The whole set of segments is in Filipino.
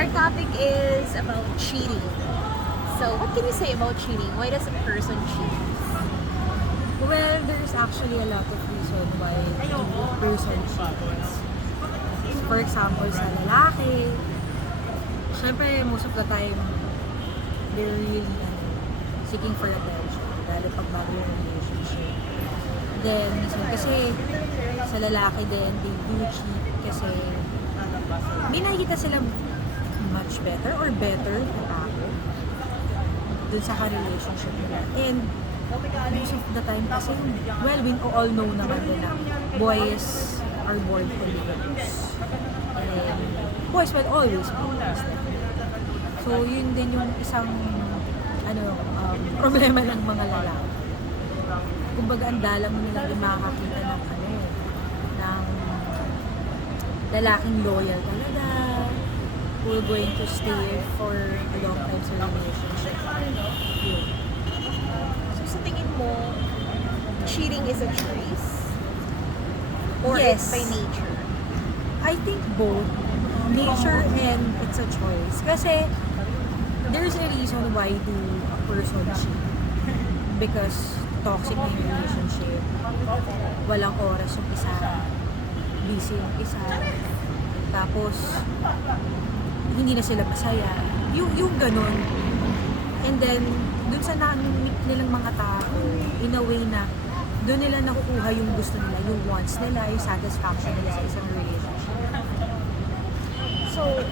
Our topic is about cheating. So, what can you say about cheating? Why does a person cheat? Well, there's actually a lot of reason why a person cheats. For example, sa lalaki, syempre most of the time, they're really seeking for attention, lalo pag bago yung relationship. Then, minsan kasi sa lalaki din, they do cheat kasi may nakikita sila much better or better na tao dun sa relationship nila. And most of the time kasi, well, we all know naman din na boys are born polygamous. And boys will always be boys. So, yun din yung isang problema ng mga lalaki. Kumbaga, ang dalang mo nilang makakakita ng ng lalaking loyal talaga, who are going to stay for a long time sa relationship. Yun. So, sa tingin mo, cheating is a choice? Or Yes. it's by nature? I think both nature and it's a choice. Kasi there's a reason why do a person cheat. Because toxic na yung relationship, walang oras yung isa, busy yung isa, tapos hindi na sila masaya. Yung ganun. And then, dun sa na-meet nilang mga tao, in a way na doon nila nakukuha yung gusto nila, yung wants nila, yung satisfaction nila sa isang relationship. So,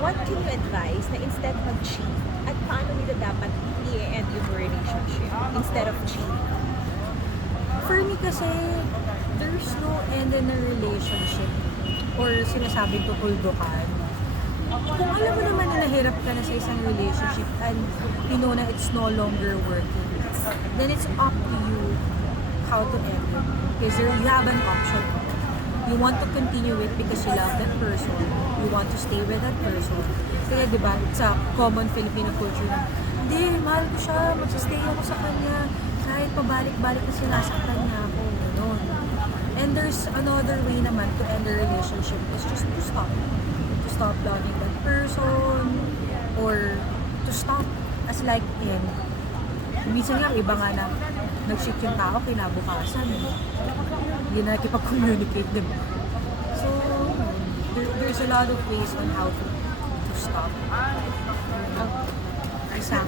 what can you advise na instead mag-cheat, at paano nila dapat i-end yung relationship instead of cheating? For me kasi, there's no end in a relationship or sinasabing tutuldukan. Kung alam mo naman na nahirap ka na sa isang relationship and you know na it's no longer working, then it's up to you how to end it. Because you have an option. You want to continue it because you love that person. You want to stay with that person. Kaya diba, sa common Filipino culture na, hindi, mahal ko siya, magsistay ako sa kanya. Kahit pabalik-balik na sinasaktan niya ako. Ganun. And there's another way naman to end a relationship is just to stop. To stop loving that person or to stop as like in. Minsan nga, iba nga na nag-shit yung tao kinabukasan. Hindi na nakipag-communicate, diba? So, there's a lot of ways on how to stop isang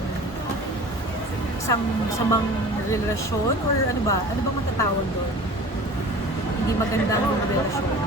samang relasyon or ano ba matatawag doon? Hindi magandang relasyon.